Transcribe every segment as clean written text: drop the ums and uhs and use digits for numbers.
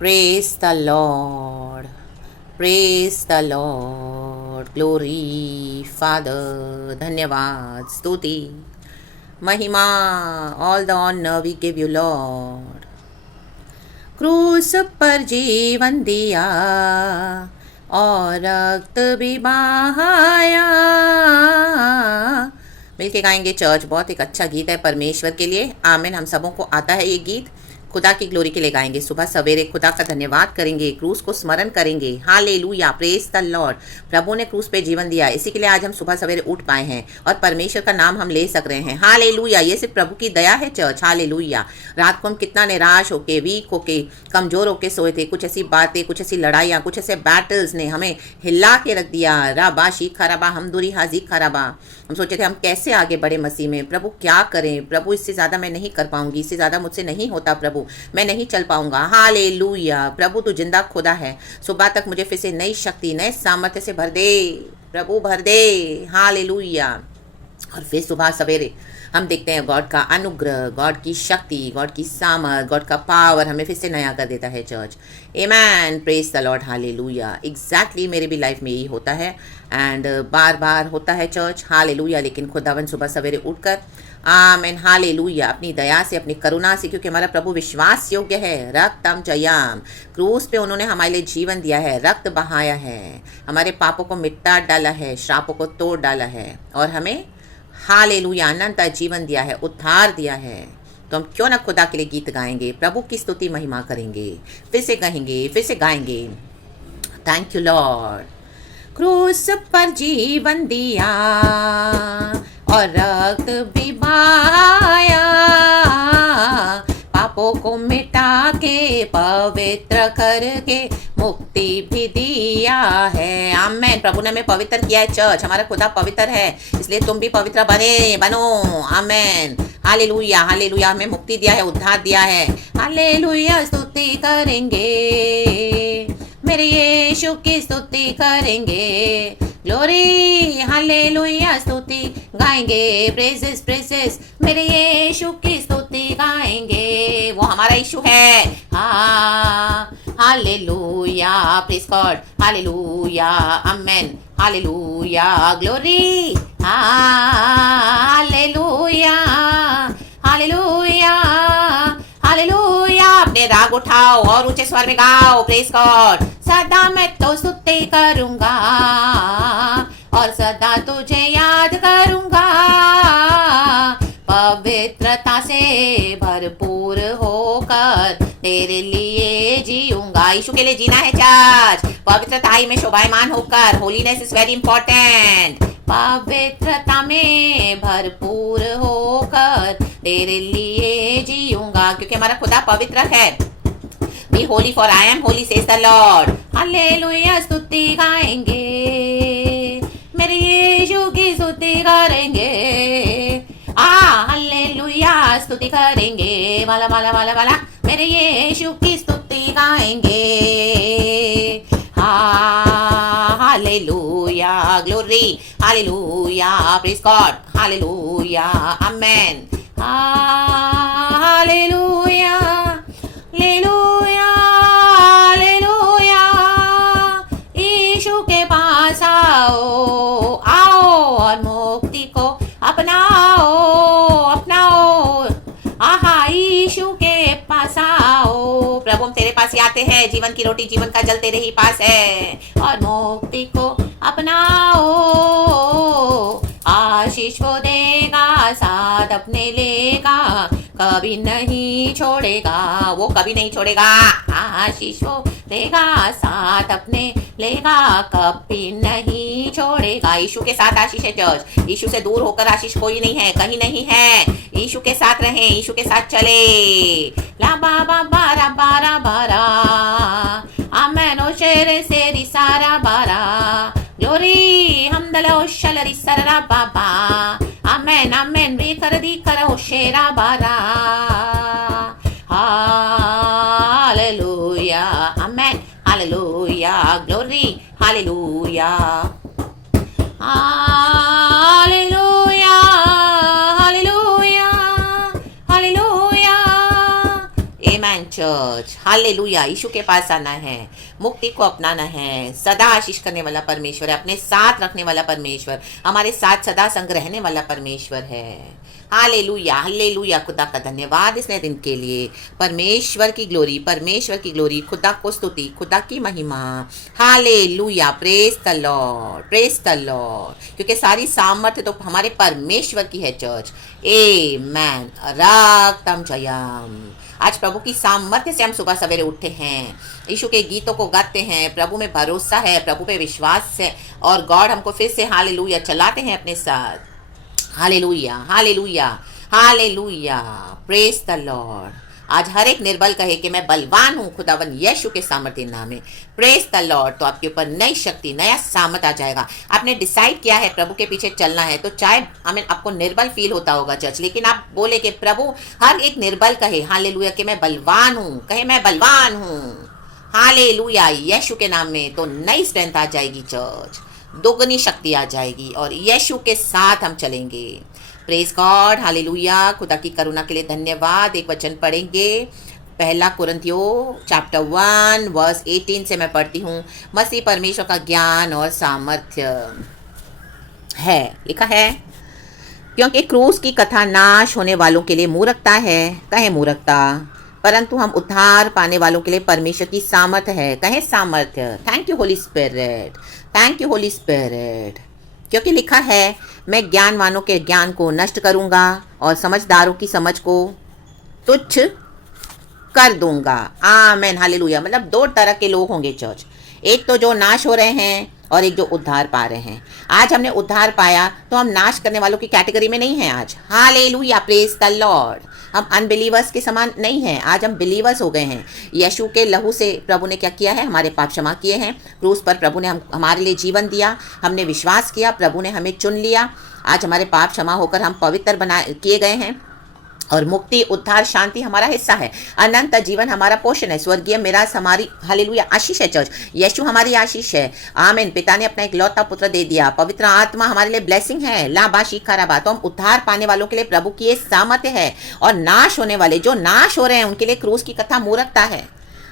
Praise the Lord. Praise the Lord. Glory, Father. धन्यवाद, स्तुति, महिमा, all the honor we give you, Lord. क्रूस पर जीवन दिया और रक्त भी बहाया। मिलके गाएंगे चर्च। बहुत एक अच्छा गीत है परमेश्वर के लिए। आमीन। हम सबों को आता है ये गीत। खुदा की ग्लोरी के लिए गाएंगे। सुबह सवेरे खुदा का धन्यवाद करेंगे, क्रूस को स्मरण करेंगे। Hallelujah, praise the lord. प्रभु ने क्रूस पे जीवन दिया, इसी के लिए आज हम सुबह सवेरे उठ पाए हैं और परमेश्वर का नाम हम ले सक रहे हैं। हालेलुया, ये सिर्फ प्रभु की दया है चर्च। हालेलुया। रात को हम कितना निराश होके, वीक होके, कमजोर होके सोए थे। कुछ ऐसी बातें, कुछ ऐसी लड़ाइयाँ, कुछ ऐसे बैटल्स ने हमें हिला के रख दिया। राबा शी खराबा हमदुरी हाजी खराबा। हम सोचे थे हम कैसे आगे बढ़े मसीह में। प्रभु क्या करें, प्रभु इससे ज़्यादा मैं नहीं कर पाऊंगी, इससे ज़्यादा मुझसे नहीं होता प्रभु, मैं नहीं चल पाऊंगा। हालेलुया। प्रभु तू जिंदा खुदा है। सुबह तक मुझे फिर से नई शक्ति, नए सामर्थ्य से भर दे प्रभु, भर दे। हालेलुया। और फिर सुबह सवेरे हम देखते हैं गॉड का अनुग्रह, गॉड की शक्ति, गॉड की सामर्थ, गॉड का पावर हमें फिर से नया कर देता है church. Amen, praise the Lord. Hallelujah. Exactly मेरे भी लाइफ में यही होता है एंड बार बार होता है चर्च। हालेलुया। लेकिन खुदावन सुबह सवेरे उठकर आमेन हालेलुया अपनी दया से, अपनी करुणा से, क्योंकि हमारा प्रभु विश्वास योग्य है। रक्तम जयाम, क्रूस पे उन्होंने हमारे लिए जीवन दिया है, रक्त बहाया है, हमारे पापों को मिटा डाला है, श्रापों को तोड़ डाला है और हमें हालेलुया अनंत जीवन दिया है, उद्धार दिया है। तो हम क्यों ना खुदा के लिए गीत गाएंगे, प्रभु की स्तुति महिमा करेंगे, फिर से कहेंगे, फिर से गाएंगे। Thank you Lord. क्रूस पर जीवन दिया और रक्त भी बहाया, पापों को मिटा के पवित्र करके मुक्ति भी दिया है। आमेन। प्रभु ने हमें पवित्र किया है चर्च। हमारा खुदा पवित्र है, इसलिए तुम भी पवित्र बनो। आमेन। Hallelujah, hallelujah. हमें मुक्ति दिया है, उद्धार दिया है। हालेलुया। स्तुति करेंगे, मेरे यीशु की स्तुति करेंगे। Glory, hallelujah. स्तुति गाएंगे, प्रेजेस प्रेजेस, मेरे यीशु की स्तुति गाएंगे। वो हमारा यीशु है। Hallelujah, praise God. Hallelujah, amen. Hallelujah, glory. Hallelujah, hallelujah, hallelujah. अपने राग उठाओ और ऊंचे स्वर में गाओ, प्रेज गॉड। सदा मैं तो स्तुति करूंगा और सदा तुझे याद करूंगा, पवित्रता से भरपूर होकर तेरे लिए जीऊंगा। यीशु के लिए जीना है चर्च, पवित्रता में शोभायमान होकर। Holiness is very important. पवित्रता में भरपूर होकर तेरे लिए जीऊंगा, क्योंकि हमारा खुदा पवित्र है। Be holy for I am holy says the Lord. Hallelujah. स्तुति गाएंगे, मेरे यीशु की स्तुति करेंगे। हालेलुया। स्तुति करेंगे, वाला वाला वाला वाला, मेरे यीशु की स्तुति गाएंगे। Hallelujah, glory. Hallelujah, praise God. Hallelujah, amen. Hallelujah, hallelujah, hallelujah. यीशु के पास आओ, आओ और मुक्ति को अपनाओ, अपनाओ। आहा, यीशु के पास आओ। प्रभु हम तेरे पास ही आते हैं। जीवन की रोटी, जीवन का जल तेरे ही पास है। और मुक्ति को अपनाओ, आशीष वो देगा, साथ अपने लेगा, कभी नहीं छोड़ेगा, वो कभी नहीं छोड़ेगा। आशीष वो देगा, साथ अपने लेगा, कभी नहीं छोड़ेगा। यीशु के साथ आशीष है चर्च। यीशु से दूर होकर आशीष कोई नहीं है, कहीं नहीं है। यीशु के साथ रहें, यीशु के साथ चले। ला बाबा बारा बारा बारा, आमेन। ओ शेर से रिसारा बारा, ग्लोरी। हमदला ओ शलरी सररा बाबा, आमेन आमेन। वे कर दी कर ओ शेरा बारा। Hallelujah, amen. Hallelujah, glory. Hallelujah, hallelujah, hallelujah, hallelujah. Amen church. Hallelujah. यीशु के पास आना है, मुक्ति को अपनाना है। सदा आशीष करने वाला परमेश्वर है, अपने साथ रखने वाला परमेश्वर, हमारे साथ सदा संग रहने वाला परमेश्वर है। Hallelujah, hallelujah. खुदा का धन्यवाद इस नए दिन के लिए। परमेश्वर की ग्लोरी, परमेश्वर की ग्लोरी, खुदा को स्तुति, खुदा की महिमा। Hallelujah. Praise the Lord, praise the Lord. क्योंकि सारी सामर्थ्य तो हमारे परमेश्वर की है चर्च। आमेन। रक्तम जयम। आज प्रभु की सामर्थ्य से हम सुबह सवेरे उठे हैं, यीशु के गीतों को गाते हैं, प्रभु में भरोसा है, प्रभु पे विश्वास है, और गॉड हमको फिर से हालेलुया चलाते हैं अपने साथ। Hallelujah, hallelujah, hallelujah. Praise the Lord. आज हर एक निर्बल कहे कि मैं बलवान हूँ खुदावन यीशु के सामर्थ्य नाम में। Praise the Lord. तो आपके ऊपर नई शक्ति, नया सामर्थ आ जाएगा। आपने डिसाइड किया है प्रभु के पीछे चलना है, तो चाहे आपको निर्बल फील होता होगा चर्च, लेकिन आप बोले कि प्रभु, हर एक निर्बल कहे हालेलुया कि मैं बलवान हूँ, कहे मैं बलवान हूँ। हालेलुया। यीशु के नाम में तो नई स्ट्रेंथ आ जाएगी चर्च, दोगुनी शक्ति आ जाएगी, और यीशु के साथ हम चलेंगे। Praise God. हालेलुया। खुदा की करुणा के लिए धन्यवाद। एक वचन पढ़ेंगे, पहला कुरिन्थियों चैप्टर 1 वर्स 18 से मैं पढ़ती हूँ। मसीह परमेश्वर का ज्ञान और सामर्थ्य है, लिखा है, क्योंकि क्रूस की कथा नाश होने वालों के लिए मूर्खता है, कहे मूर्खता, परंतु हम उद्धार पाने वालों के लिए परमेश्वर की सामर्थ्य है, कहे सामर्थ्य। Thank you Holi spirit, thank you Holi spirit. क्योंकि लिखा है, मैं ज्ञानवानों के ज्ञान को नष्ट करूंगा और समझदारों की समझ को तुच्छ कर दूंगा। आमेन, हालेलुया। मतलब दो तरह के लोग होंगे चर्च, एक तो जो नाश हो रहे हैं और एक जो उद्धार पा रहे हैं। आज हमने उद्धार पाया तो हम नाश करने वालों की कैटेगरी में नहीं हैं आज। Hallelujah, praise the Lord. हम अनबिलीवर्स के समान नहीं हैं, आज हम बिलीवर्स हो गए हैं। यीशु के लहू से प्रभु ने क्या किया है, हमारे पाप क्षमा किए हैं। क्रूस पर प्रभु ने हमारे लिए जीवन दिया, हमने विश्वास किया, प्रभु ने हमें चुन लिया। आज हमारे पाप क्षमा होकर हम पवित्र किए गए हैं, और मुक्ति, उद्धार, शांति हमारा हिस्सा है। अनंत जीवन हमारा पोषण है। स्वर्गीय मिरास हमारी हालेलुया आशीष है चर्च। यीशु हमारी आशीष है। आमीन। पिता ने अपना इकलौता पुत्र दे दिया। पवित्र आत्मा हमारे लिए ब्लेसिंग है। लाबाशी खराबा। तो हम उद्धार पाने वालों के लिए प्रभु की ये सामर्थ्य है, और नाश होने वाले, जो नाश हो रहे हैं, उनके लिए क्रूस की कथा मूर्खता है।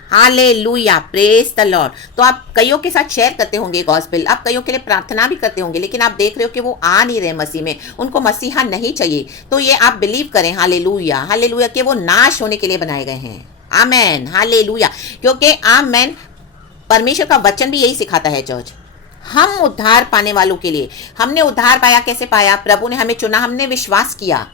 Hallelujah, praise the Lord. तो आप कईयों के साथ शेयर करते होंगे गॉस्पेल, आप कईयों के लिए प्रार्थना भी करते होंगे, लेकिन आप देख रहे हो कि वो आ नहीं रहे मसीह में, उनको मसीहा नहीं चाहिए। तो ये आप बिलीव करें, हालेलुया, हालेलुया, कि वो नाश होने के लिए बनाए गए हैं। आमेन, हालेलुया। क्योंकि आमेन, परमेश्वर का वचन भी यही सिखाता है चर्च। हम उद्धार पाने वालों के लिए, हमने उद्धार पाया, कैसे पाया? प्रभु ने हमें चुना, हमने विश्वास किया।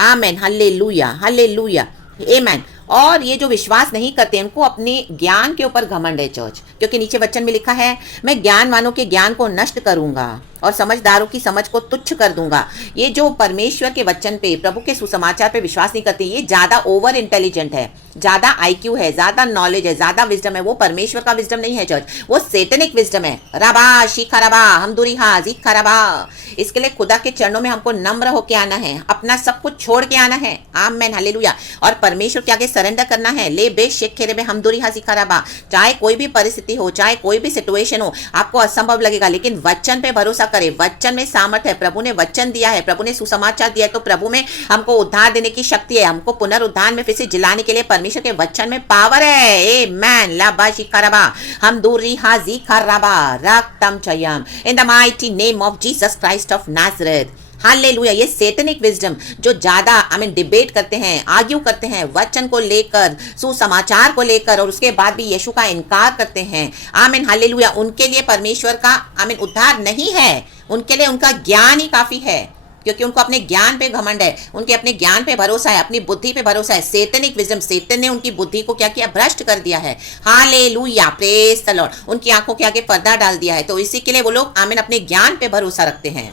आमेन, हालेलुया, हालेलुया, आमेन। और ये जो विश्वास नहीं करते, उनको अपने ज्ञान के ऊपर घमंड है चर्च, क्योंकि नीचे वचन में लिखा है, मैं ज्ञानवानों के ज्ञान को नष्ट करूंगा और समझदारों की समझ को तुच्छ कर दूंगा। ये जो परमेश्वर के वचन पे, प्रभु के सुसमाचार पे विश्वास नहीं करते, ये ज्यादा ओवर इंटेलिजेंट है, ज्यादा आईक्यू है, ज्यादा नॉलेज है, ज्यादा विजडम है। वो परमेश्वर का विजडम नहीं है चर्च, वो सेटनिक विजडम है। रबा शिखा रबा हम दुरीहा जीखा रबा। इसके लिए खुदा के चरणों में हमको नम्र होके आना है, अपना सब कुछ छोड़ के आना है। आमेन, हालेलुया। और परमेश्वर के आगे सरेंडर करना है। ले बे शेखेरे बे हम दुरीहा जीखा रबा। चाहे कोई भी परिस्थिति हो, चाहे कोई भी सिचुएशन हो, आपको असंभव लगेगा, लेकिन वचन पे भरोसा करें। वचन में सामर्थ है, प्रभु ने वचन दिया है, प्रभु ने सुसमाचार दिया है, तो प्रभु में हमको उद्धार देने की शक्ति है, हमको पुनरुद्धार में फिर से जिलाने के लिए परमेश्वर के वचन में पावर है। आमेन, लाबा शिखरबा हम दूरी हाजी खरबा रक्तम चयम in the mighty name of Jesus Christ of Nazareth. Hallelujah. ये सेटनिक विजडम जो ज्यादा डिबेट करते हैं, आर्ग्यू करते हैं वचन को लेकर, सुसमाचार को लेकर, और उसके बाद भी यीशु का इनकार करते हैं। आमीन, हालेलुया। उनके लिए परमेश्वर का उद्धार नहीं है, उनके लिए उनका ज्ञान ही काफी है, क्योंकि उनको अपने ज्ञान पे घमंड है, उनके अपने ज्ञान पे भरोसा है, अपनी बुद्धि पे भरोसा है। सेटनिक विजडम, सेटन ने उनकी बुद्धि को क्या किया, भ्रष्ट कर दिया है। Hallelujah, praise the Lord. उनकी आंखों के आगे पर्दा डाल दिया है, तो इसी के लिए वो लोग आमीन अपने ज्ञान पे भरोसा रखते हैं।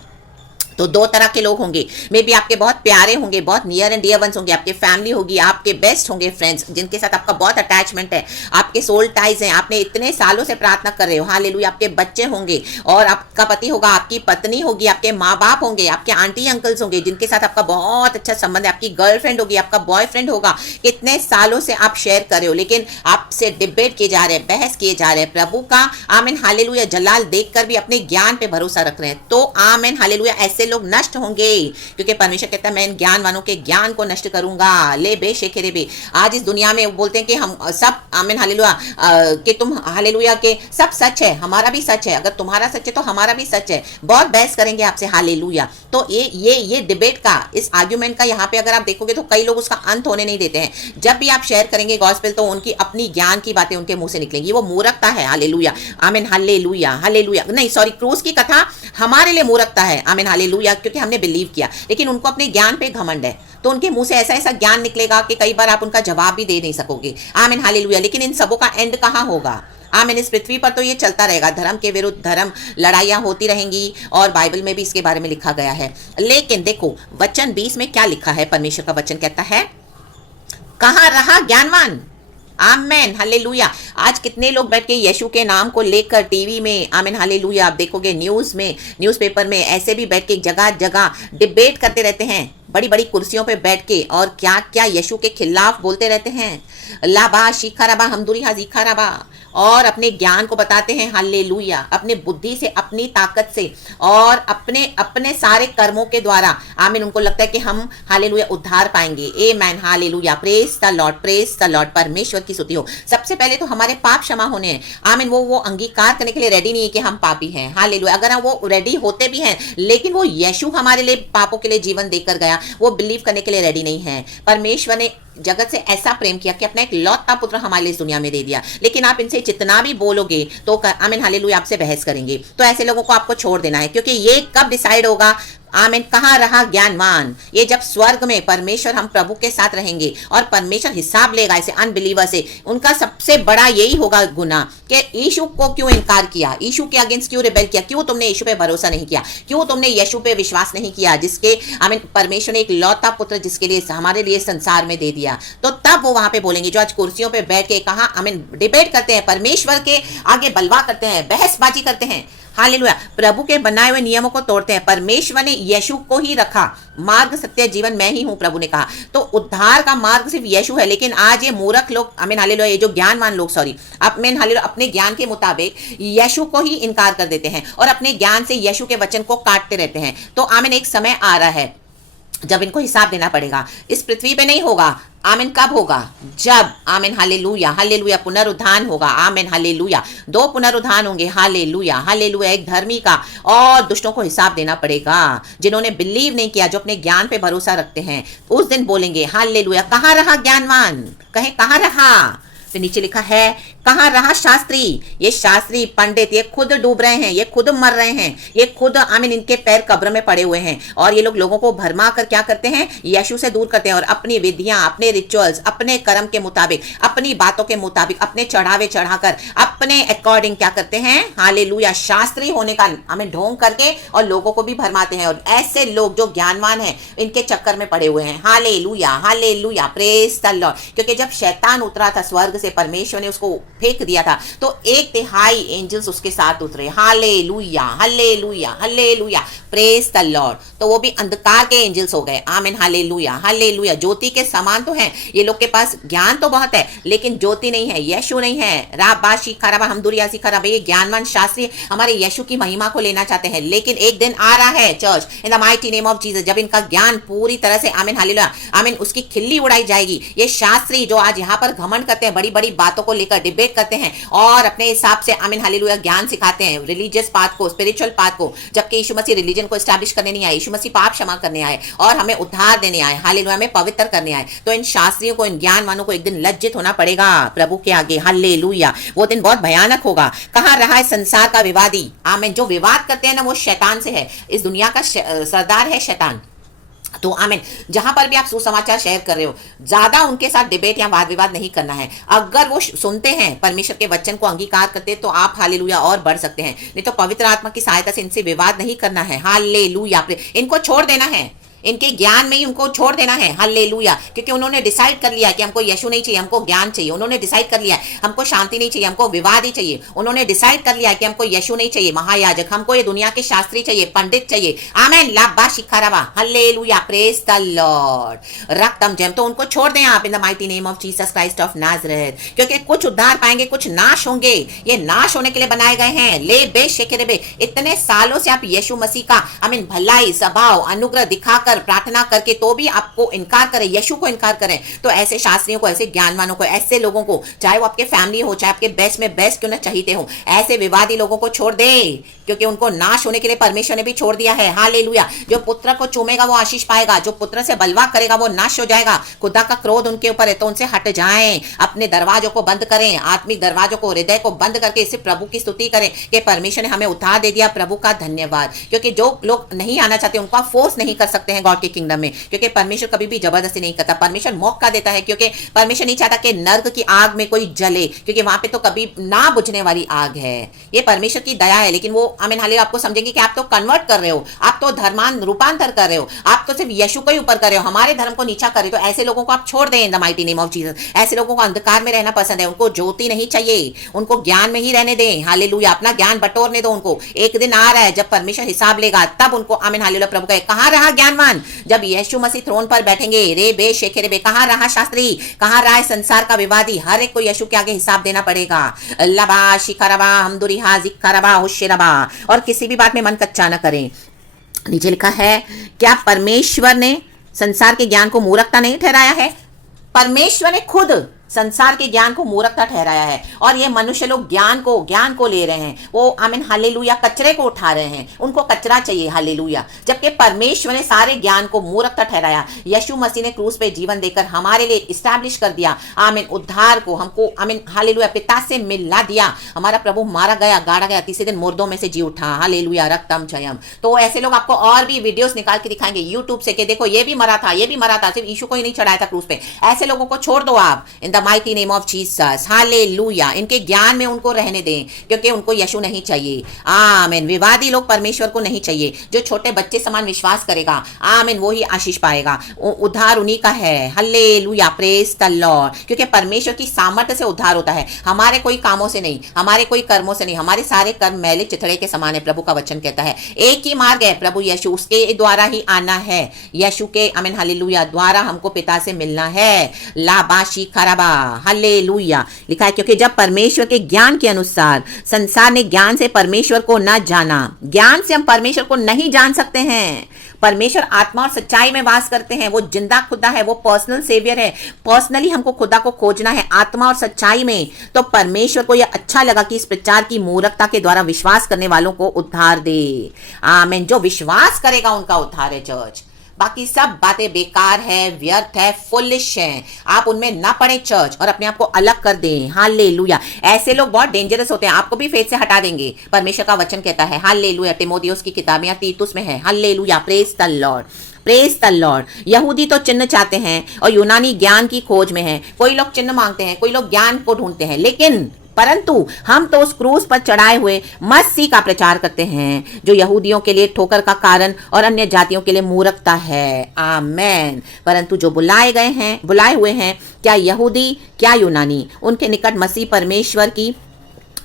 तो दो तरह के लोग होंगे, मे बी आपके बहुत प्यारे होंगे, बहुत नियर एंड डियर वंस होंगे, आपके फैमिली होगी, आपके बेस्ट होंगे फ्रेंड्स, जिनके साथ आपका बहुत अटैचमेंट है, आपके सोल टाइज हैं, आपने इतने सालों से प्रार्थना कर रहे हो। हालेलुया। आपके बच्चे होंगे, और आपका पति होगा, आपकी पत्नी होगी, आपके माँ बाप होंगे, आपके आंटी अंकल्स होंगे, जिनके साथ आपका बहुत अच्छा संबंध है, आपकी गर्लफ्रेंड होगी, आपका बॉयफ्रेंड होगा। कितने सालों से आप शेयर कर रहे हो, लेकिन आपसे डिबेट किए जा रहे हैं, बहस किए जा रहे हैं, प्रभु का आमीन हालेलुया जलाल देखकर भी अपने ज्ञान पे भरोसा रख रहे हैं। तो आमीन हालेलुया, ऐसे लोग नष्ट होंगे, क्योंकि परमेश्वर कहता है मैं इन ज्ञानवानों के ज्ञान को नष्ट करूंगा। ले बे शेखेरे बे। आज इस दुनिया में बोलते हैं कि हम सब आमीन हालेलुया कि तुम हालेलुया के सब सच है, हमारा भी सच है, अगर तुम्हारा सच है तो हमारा भी सच है। बहुत बहस करेंगे आपसे हालेलुया। तो ये डिबेट का, इस आर्ग्यूमेंट का यहाँ पे अगर आप देखोगे तो कई लोग उसका अंत होने नहीं देते हैं। जब भी आप शेयर करेंगे गॉस्पेल तो उनकी अपनी ज्ञान की बातें उनके मुंह से निकलेंगी, वो मूर्खता है। हालेलुया आमीन हालेलुया हालेलुया। नहीं सॉरी, क्रूस की कथा हमारे लिए मूर्खता है। आमीन हालेलुया, क्योंकि हमने बिलीव किया, लेकिन उनको अपने ज्ञान पे घमंड है, तो उनके मुंह से ऐसा ऐसा ज्ञान निकलेगा कि कई बार आप उनका जवाब भी दे नहीं सकोगे। आमीन हालेलुया। लेकिन इन सबों का एंड कहाँ होगा? आमीन। इस पृथ्वी पर तो ये चलता रहेगा, धर्म के विरुद्ध धर्म, लड़ाइयां होती रहेंगी, और बाइबल में भी इसके बारे में लिखा गया है। लेकिन देखो वचन 20 में क्या लिखा है, परमेश्वर का वचन कहता है कहाँ रहा ज्ञानवान? Amen hallelujah. आज कितने लोग बैठ के यीशु के नाम को लेकर टीवी में, आमीन हालेलुया, आप देखोगे न्यूज़ में, न्यूज़पेपर में, ऐसे भी बैठ के जगह जगह डिबेट करते रहते हैं, बड़ी बड़ी कुर्सियों पे बैठ के, और क्या क्या यीशु के खिलाफ बोलते रहते हैं। लाबा शिखाराबा हमदुरी हाजिखाराबा, और अपने ज्ञान को बताते हैं हालेलुया, अपने बुद्धि से, अपनी ताकत से, और अपने अपने सारे कर्मों के द्वारा। आमीन। उनको लगता है कि हम हालेलुया उद्धार पाएंगे। Amen hallelujah. Praise the Lord, praise the Lord. परमेश्वर की स्तुति हो। सबसे पहले तो हमारे पाप क्षमा होने हैं। आमीन। वो अंगीकार करने के लिए रेडी नहीं है कि हम पापी हैं। हालेलुया। अगर हम वो रेडी होते भी हैं, लेकिन वो यीशु हमारे लिए पापों के लिए जीवन देकर गया, वो बिलीव करने के लिए रेडी नहीं है। परमेश्वर ने जगत से ऐसा प्रेम किया कि अपना एक लौता पुत्र हमारे लिए इस दुनिया में दे दिया। लेकिन आप इनसे जितना भी बोलोगे तो आमीन हालेलुया आपसे बहस करेंगे। तो ऐसे लोगों को आपको छोड़ देना है, क्योंकि ये कब डिसाइड होगा? आमीन। कहाँ रहा ज्ञानवान? ये जब स्वर्ग में परमेश्वर, हम प्रभु के साथ रहेंगे और परमेश्वर हिसाब लेगा ऐसे अनबिलीवर से। उनका सबसे बड़ा यही होगा गुनाह कि यीशु को क्यों इनकार किया, यीशु के अगेंस्ट क्यों रिबेल किया, क्यों तुमने यीशु पे भरोसा नहीं किया, क्यों तुमने यीशु पे विश्वास नहीं किया, जिसके आमीन परमेश्वर ने एक लौता पुत्र जिसके लिए हमारे लिए संसार में दे दिया। तो तब वो वहां पे बोलेंगे जो आज कुर्सियों पे बैठ के कहा आमीन डिबेट करते हैं, परमेश्वर के आगे बलवा करते हैं, बहसबाजी करते हैं। हालेलुया। प्रभु के बनाए हुए नियमों को तोड़ते हैं। परमेश्वर ने यीशु को ही रखा, मार्ग सत्य जीवन मैं ही हूं, प्रभु ने कहा। तो उद्धार का मार्ग सिर्फ यीशु है। लेकिन आज ये मूर्ख लोग, आमीन हालेलुया, ये जो ज्ञानवान लोग, सॉरी, आमीन हालेलुया, अपने ज्ञान के मुताबिक यीशु को ही इनकार कर देते हैं और अपने ज्ञान से यीशु के वचन को काटते रहते हैं। तो आमीन एक समय आ रहा है जब इनको हिसाब देना पड़ेगा। इस पृथ्वी पे नहीं होगा। आमीन। कब होगा? जब आमीन हालेलुया हालेलुया पुनरुत्थान होगा। आमीन हालेलुया। 2 पुनरुत्थान होंगे। Hallelujah hallelujah. एक धर्मी का और दुष्टों को हिसाब देना पड़ेगा। जिन्होंने बिलीव नहीं किया, जो अपने ज्ञान पे भरोसा रखते हैं, उस दिन बोलेंगे हालेलुया कहाँ रहा ज्ञानवान? कहे कहाँ रहा? फिर नीचे लिखा है कहाँ रहा शास्त्री? ये शास्त्री पंडित ये खुद डूब रहे हैं, ये खुद मर रहे हैं, ये खुद आमीन इनके पैर कब्र में पड़े हुए हैं। और ये लोग लोगों को भरमा कर क्या करते हैं? यीशु से दूर करते हैं और अपनी विधियां, अपने रिचुअल्स, अपने कर्म के मुताबिक, अपनी बातों के मुताबिक, अपने चढ़ावे चढ़ाकर, अपने अकॉर्डिंग क्या करते हैं? हालेलुया। शास्त्री होने का हमें ढोंग करके और लोगों को भी भरमाते हैं। और ऐसे लोग जो ज्ञानवान हैं इनके चक्कर में पड़े हुए हैं। Hallelujah hallelujah. Praise the Lord. क्योंकि जब शैतान उतरा था स्वर्ग से, परमेश्वर ने उसको फेंक दिया था, तो 1/3 एंजल्स उसके साथ उतरे। Hallelujah hallelujah hallelujah. Praise the Lord. तो वो भी अंधकार के एंजल्स हो गए। आमीन हालेलुया हालेलुया। ज्योति के समान तो हैं ये लोग के पास, ज्ञान तो बहुत है लेकिन ज्योति नहीं है, यीशु नहीं है। राबा शिखाराबा हमदुरिया शिखाराबा। ये ज्ञानवान शास्त्री हमारे यीशु की महिमा को लेना चाहते हैं, लेकिन एक दिन आ रहा है church in the mighty name of Jesus, जब इनका ज्ञान पूरी तरह से आमीन हालेलुया आमीन उसकी खिल्ली उड़ाई जाएगी। ये शास्त्री जो आज यहाँ पर घमंड करते हैं, बड़ी बड़ी बातों को लेकर डिबेट करते हैं और अपने हिसाब से आमीन हालेलुया ज्ञान सिखाते हैं, रिलीजियस पाथ को, स्पिरिचुअल पाथ को, जबकि यीशु मसीह रिलीजन को स्टैब्लिश करने नहीं आए। यीशु मसीह पाप क्षमा करने आए और हमें उद्धार देने आए। हालेलुया। में पवित्र करने आए। तो इन शास्त्रियों को, इन ज्ञानवानों को एक दिन लज्जित होना पड़ेगा प्रभु के आगे। हालेलुया। वो दिन बहुत भयानक होगा। कहाँ रहा है संसार का विवादी? आमीन। जो विवाद करते हैं ना वो शैतान से है। इस दुनिया का सरदार है शैतान। तो आमीन जहां पर भी आप सुसमाचार शेयर कर रहे हो, ज्यादा उनके साथ डिबेट या वाद विवाद नहीं करना है। अगर वो सुनते हैं, परमेश्वर के वचन को अंगीकार करते हैं, तो आप हालेलुया और बढ़ सकते हैं। नहीं तो पवित्र आत्मा की सहायता से इनसे विवाद नहीं करना है। हालेलुया। इनको छोड़ देना है, इनके ज्ञान में ही उनको छोड़ देना है। हालेलुया। क्योंकि उन्होंने डिसाइड कर लिया कि हमको यीशु नहीं चाहिए, हमको ज्ञान चाहिए। उन्होंने डिसाइड कर लिया हमको शांति नहीं चाहिए, हमको विवाद ही चाहिए। उन्होंने डिसाइड कर लिया कि हमको यीशु नहीं चाहिए महायाजक, हमको ये दुनिया के शास्त्री चाहिए, पंडित चाहिए। आमेन। लाबा शिखाराबा। हालेलुया। Praise the lord. रक्तम जम तो उनको छोड़ दें आप in the mighty name of Jesus Christ of Nazareth. क्योंकि कुछ उद्धार पाएंगे, कुछ नाश होंगे। ये नाश होने के लिए बनाए गए हैं। ले बे शेके बे। इतने सालों से आप यीशु मसीह का आमीन भलाई स्वभाव अनुग्रह दिखाकर प्रार्थना करके तो भी आपको इनकार करें, यीशु को इनकार करें, तो ऐसे शास्त्रियों को, ऐसे ज्ञानवानों को, ऐसे लोगों को, चाहे वो आपके फैमिली हो, चाहे आपके बेस्ट में बेस्ट क्यों ना चाहते हो, ऐसे विवादी लोगों को छोड़ दे। क्योंकि उनको नाश होने के लिए परमेश्वर ने भी छोड़ दिया है। हालेलुया। जो पुत्र को चूमेगा वो आशीष पाएगा, जो पुत्र से बलवा करेगा वो नाश हो जाएगा। खुदा का क्रोध उनके ऊपर है तो उनसे हट जाएं। अपने दरवाजों को बंद करें, आत्मिक दरवाजों को, हृदय को बंद करके इसे प्रभु की स्तुति करें कि परमेश्वर ने हमें उद्धार दे दिया। प्रभु का धन्यवाद। क्योंकि जो लोग नहीं आना चाहते उनका फोर्स नहीं कर सकते हैं गॉड के किंगडम में, क्योंकि परमेश्वर कभी भी जबरदस्ती नहीं करता। परमेश्वर मौका देता है, क्योंकि परमेश्वर नहीं चाहता कि नर्क की आग में कोई जले, क्योंकि वहां पे तो कभी ना बुझने वाली आग है। ये परमेश्वर की दया है। लेकिन वो आमीन हालेलुया आपको समझेंगे कि आप तो कन्वर्ट कर रहे हो, आप तो धर्मान रूपांतर कर रहे हो, आप तो सिर्फ यीशु को ही ऊपर कर रहे हो, हमारे धर्म को नीचा कर रहे हो। तो ऐसे लोगों को आप छोड़ दें इन the mighty name of Jesus. ऐसे लोगों को अंधकार में रहना पसंद है, उनको ज्योति नहीं चाहिए, उनको ज्ञान में ही रहने दें। हालेलुया। अपना ज्ञान बटोरने दो उनको। एक दिन आ रहा है जब परमेश्वर हिसाब लेगा, तब उनको आमीन हालेलुया प्रभु कहे कहां रहा ज्ञानवान, जब यीशु मसीह थ्रोन पर बैठेंगे। रे बे शेखे रे बे। कहां रहा शास्त्री, कहां रहा है संसार का विवादी। हर एक को यीशु के आगे हिसाब देना पड़ेगा। अल्लाह शिखरबा हमदुरिहा जिखरबा हुशिरबा। और किसी भी बात में मन कच्चा न करें। नीचे लिखा है, क्या परमेश्वर ने संसार के ज्ञान को मूर्खता नहीं ठहराया है? परमेश्वर ने खुद संसार के ज्ञान को मूर्खता ठहराया है। और ये मनुष्य लोग ज्ञान को ले रहे हैं। वो आमीन हालेलुया कचरे को उठा रहे हैं, उनको कचरा चाहिए। हालेलुया। जबकि परमेश्वर ने सारे ज्ञान को मूर्खता ठहराया। यीशु मसीह ने क्रूस पे जीवन देकर हमारे लिए इस्टेब्लिश कर दिया आमीन उद्धार को, हमको आमीन हालेलुया पिता से मिला दिया। हमारा प्रभु मारा गया, गाड़ा गया, तीसरे दिन मुर्दों में से जी उठा। हालेलुया। रक्तम जयम। तो ऐसे लोग आपको और भी वीडियोस निकाल के दिखाएंगे यूट्यूब से कि देखो ये भी मरा था, ये भी मरा था, सिर्फ यीशु को ही नहीं चढ़ाया था क्रूस पे। ऐसे लोगों को छोड़ दो आप in the mighty name of Jesus. Hallelujah. इनके ज्ञान में उनको रहने दें, क्योंकि उनको यीशु नहीं चाहिए। आमीन। विवादी लोग परमेश्वर को नहीं चाहिए। जो छोटे बच्चे समान विश्वास करेगा आमीन वो ही आशीष पाएगा। उद्धार उन्हीं का है। हालेलुया। Praise the Lord. क्योंकि परमेश्वर की सामर्थ्य से उद्धार होता है, हमारे कोई कामों से नहीं, हमारे कोई कर्मों से नहीं। हमारे सारे कर्म मैले चिथड़े के समान है। प्रभु का वचन कहता है एक ही मार्ग है, प्रभु यीशु, उसके द्वारा ही आना है। यीशु के आमीन हालेलुया द्वारा हमको पिता से मिलना है। लाबाशी खराबा। हालेलुया। लिखा है क्योंकि जब परमेश्वर के ज्ञान के अनुसार संसार ने ज्ञान से परमेश्वर को न जाना। ज्ञान से हम परमेश्वर को नहीं जान सकते हैं। परमेश्वर आत्मा और सच्चाई में वास करते हैं। वो जिंदा खुदा है, वो पर्सनल सेवियर है। पर्सनली हमको खुदा को खोजना है आत्मा और सच्चाई में। तो परमेश्वर को यह अच्छा लगा कि इस प्रचार की मूर्खता के द्वारा विश्वास करने वालों को उद्धार दे। आमीन। जो विश्वास करेगा उनका उद्धार है चर्च। बाकी सब बातें बेकार है, व्यर्थ है, फुलिश है। आप उनमें ना पड़े चर्च और अपने आप को अलग कर दें। हालेलुया। ऐसे लोग बहुत डेंजरस होते हैं, आपको भी फेथ से हटा देंगे। परमेश्वर का वचन कहता है हालेलुया। तिमोथियुस की किताबें तीतुस में है। Hallelujah. Praise the Lord. Praise the Lord. यहूदी तो चिन्ह चाहते हैं और यूनानी ज्ञान की खोज में है। कोई लोग चिन्ह मांगते हैं, कोई लोग ज्ञान को ढूंढते हैं, लेकिन परंतु हम तो उस क्रूस पर चढ़ाए हुए मसीह का प्रचार करते हैं, जो यहूदियों के लिए ठोकर का कारण और अन्य जातियों के लिए मूर्खता है। आमेन। परंतु जो बुलाए हुए हैं, क्या यहूदी क्या यूनानी, उनके निकट मसीह परमेश्वर की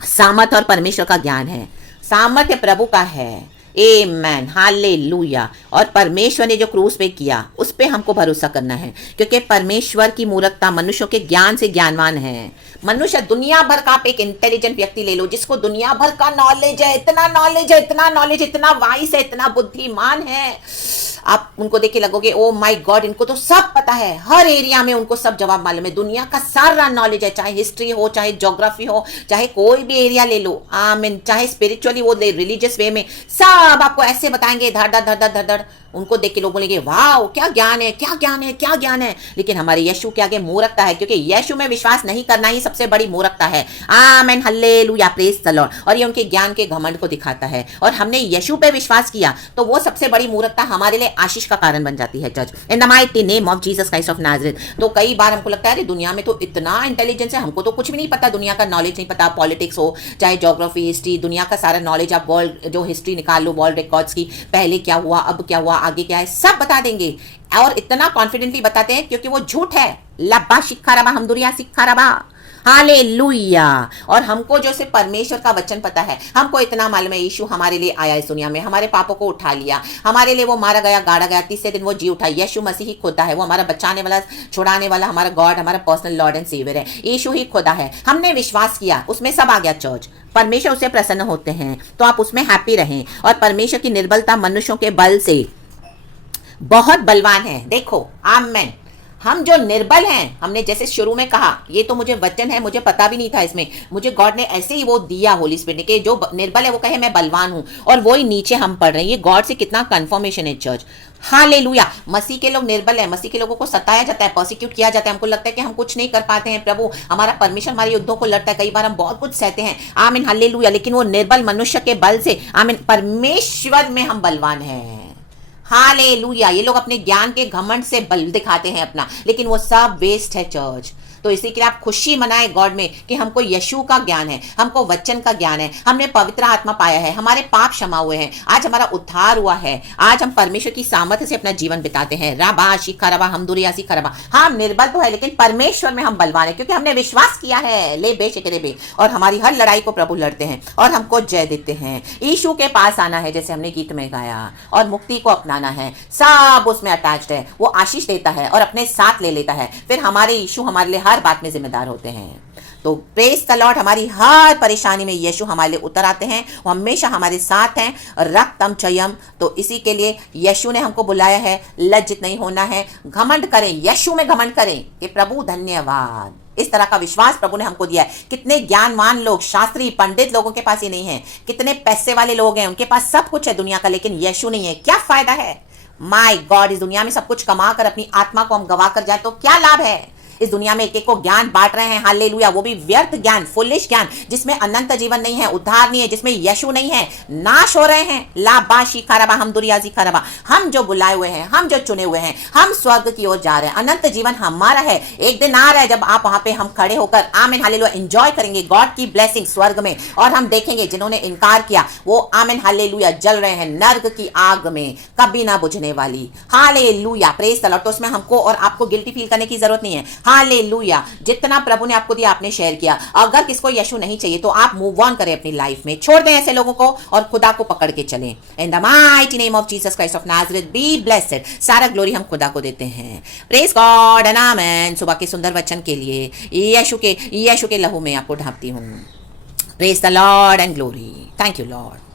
सामर्थ और परमेश्वर का ज्ञान है। सामर्थ्य प्रभु का है। आमेन। हालेलुया। और परमेश्वर ने जो क्रूस पे किया उस पे हमको भरोसा करना है, क्योंकि परमेश्वर की मूर्खता मनुष्यों के ज्ञान से ज्ञानवान है। मनुष्य दुनिया भर का, आप एक इंटेलिजेंट व्यक्ति ले लो जिसको दुनिया भर का नॉलेज है, इतना नॉलेज है, इतना नॉलेज, इतना वाइस है, इतना बुद्धिमान है, आप उनको देख के लगोगे ओ माय गॉड, इनको तो सब पता है, हर एरिया में उनको सब जवाब मालूम है, दुनिया का सारा नॉलेज है, चाहे हिस्ट्री हो, चाहे ज्योग्राफी हो, चाहे कोई भी एरिया ले लो। आमीन। चाहे स्पिरिचुअली वो रिलीजियस वे में, सब आपको ऐसे बताएंगे धड़ धड़ धड़ धड़ धड़। उनको देख के लोग बोलेंगे वाह क्या ज्ञान है, क्या ज्ञान है, क्या ज्ञान है। लेकिन हमारे यीशु के आगे मूर्खता है, क्योंकि यीशु में विश्वास नहीं करना ही सबसे बड़ी मूर्खता है। आमीन। हालेलुया। Praise the Lord. और ये उनके ज्ञान के घमंड को दिखाता है। और हमने यीशु पे विश्वास किया तो वो सबसे बड़ी मूर्खता हमारे लिए आशीष का कारण बन जाती है जज, इन the mighty name of Jesus Christ of Nazareth. तो कई बार हमको लगता है अरे दुनिया में तो इतना इंटेलिजेंस है, हमको तो कुछ भी नहीं पता, दुनिया का नॉलेज नहीं पता। पॉलिटिक्स हो, चाहे ज्योग्राफी, हिस्ट्री, दुनिया का सारा नॉलेज, आप वर्ल्ड जो हिस्ट्री निकाल लो, वर्ल्ड रिकॉर्ड्स की, पहले क्या हुआ, अब क्या हुआ, आगे क्या है सब बता देंगे, और इतना कॉन्फिडेंटली बताते हैं क्योंकि वो झूठ है। लब्बा शिखा रबा हमदुरिया सिखा रबा, हालेलुया। और हमको जो सिर्फ परमेश्वर का वचन पता है, हमको इतना मालूम है यीशु हमारे लिए आया इस दुनिया में, हमारे पापों को उठा लिया, हमारे लिए वो मारा गया, गाड़ा गया, तीसरे दिन वो जी उठा। यीशु मसीह ही खुदा है, वो हमारा बचाने वाला, छुड़ाने वाला, हमारा गॉड, हमारा पर्सनल लॉर्ड एंड सेवियर है। यीशु ही खुदा है। हमने विश्वास किया, उसमें सब आ गया चर्च। परमेश्वर उससे प्रसन्न होते हैं, तो आप उसमें हैप्पी रहें। और परमेश्वर की निर्बलता मनुष्यों के बल से बहुत बलवान है। देखो आमेन। हम जो निर्बल हैं, हमने जैसे शुरू में कहा, ये तो मुझे वचन है, मुझे पता भी नहीं था इसमें, मुझे गॉड ने ऐसे ही वो दिया होली स्पिरिट ने कि जो निर्बल है वो कहे मैं बलवान हूं, और वो ही नीचे हम पढ़ रहे हैं। ये गॉड से कितना कंफर्मेशन है चर्च। हालेलुया। मसीह के लोग निर्बल है, मसीह के लोगों को सताया जाता है, प्रोसिक्यूट किया जाता है, हमको लगता है कि हम कुछ नहीं कर पाते हैं। प्रभु हमारा परमेश्वर हमारे युद्धों को लड़ता है, कई बार हम बहुत कुछ सहते हैं। आमीन हालेलुया। लेकिन वो निर्बल मनुष्य के बल से, आमीन, परमेश्वर में हम बलवान हैं। हालेलुया। ये लोग अपने ज्ञान के घमंड से बल दिखाते हैं अपना, लेकिन वो सब वेस्ट है चर्च। तो इसी के लिए आप खुशी मनाए गॉड में कि हमको यीशु का ज्ञान है, हमको वचन का ज्ञान है, हमने पवित्र आत्मा पाया है, हमारे पाप क्षमा हुए हैं, आज हमारा उद्धार हुआ है, आज हम परमेश्वर की सामर्थ्य से अपना जीवन बिताते हैं। राबा शिखा रबा हमदुरिया सिखा रबा। हाँ निर्बल तो है, लेकिन परमेश्वर में हम बलवान है, क्योंकि हमने विश्वास किया है। ले बेशकरे बे। और हमारी हर लड़ाई को प्रभु लड़ते हैं और हमको जय देते हैं। यीशु के पास आना है, जैसे हमने गीत में गाया, और मुक्ति को अपनाना है। सब उसमें अटैच्ड है। वो आशीष देता है और अपने साथ ले लेता है। फिर हमारे यीशु हमारे लिए हर बात में जिम्मेदार होते हैं। तो प्रेज द लॉर्ड। हमारी हर परेशानी में यीशु हमारे लिए उतर आते हैं, वो हमेशा हमारे साथ हैं। रक्तम चयम। तो इसी के लिए यीशु ने हमको बुलाया है, लज्जित नहीं होना है, घमंड करें, यीशु में घमंड करें कि प्रभु धन्यवाद। इस तरह का विश्वास प्रभु ने हमको दिया है। कितने ज्ञानवान लोग, शास्त्री, पंडित लोगों के पास ये नहीं है, कितने पैसे वाले लोग हैं, उनके पास सब कुछ है दुनिया का, लेकिन यीशु नहीं है। क्या फायदा है? माय गॉड, इस दुनिया में सब कुछ कमा कर अपनी आत्मा को हम गवा कर जाए तो क्या लाभ है? इस दुनिया में एक एक को ज्ञान बांट रहे हैं, हालेलुया, वो भी व्यर्थ ज्ञान, फुलिश ज्ञान, जिसमें अनंत जीवन नहीं है, उद्धार नहीं है, जिसमें यीशु नहीं है, नाश हो रहे हैं। लाबा शिखा रबा हमदुरिया सिखा रबा। हम जो बुलाए हुए हैं, हम जो चुने हुए हैं, हम स्वर्ग की ओर जा रहे हैं। अनंत जीवन हमारा है। एक दिन आ रहा है जब आप वहां पे हम खड़े होकर आमीन हालेलुया एंजॉय करेंगे गॉड की ब्लेसिंग स्वर्ग में, और हम देखेंगे जिन्होंने इनकार किया वो आमीन हालेलुया जल रहे हैं नर्क की आग में, कभी ना बुझने वाली। Hallelujah, praise the Lord. तो उसमें हमको और आपको गिल्टी फील करने की जरूरत नहीं है। हालेलुया। जितना प्रभु ने आपको दिया आपने शेयर किया। अगर किसको यीशु नहीं चाहिए तो आप मूव ऑन करें अपनी लाइफ में, छोड़ दें ऐसे लोगों को और खुदा को पकड़ के चलें। इन the mighty name of Jesus Christ of Nazareth be blessed. सारा ग्लोरी हम खुदा को देते हैं। प्रेज गॉड एंड आमेन। सुबह के सुंदर वचन के लिए यीशु के लहू में आपको ढांपती हूँ। Praise the Lord and glory. Thank you Lord.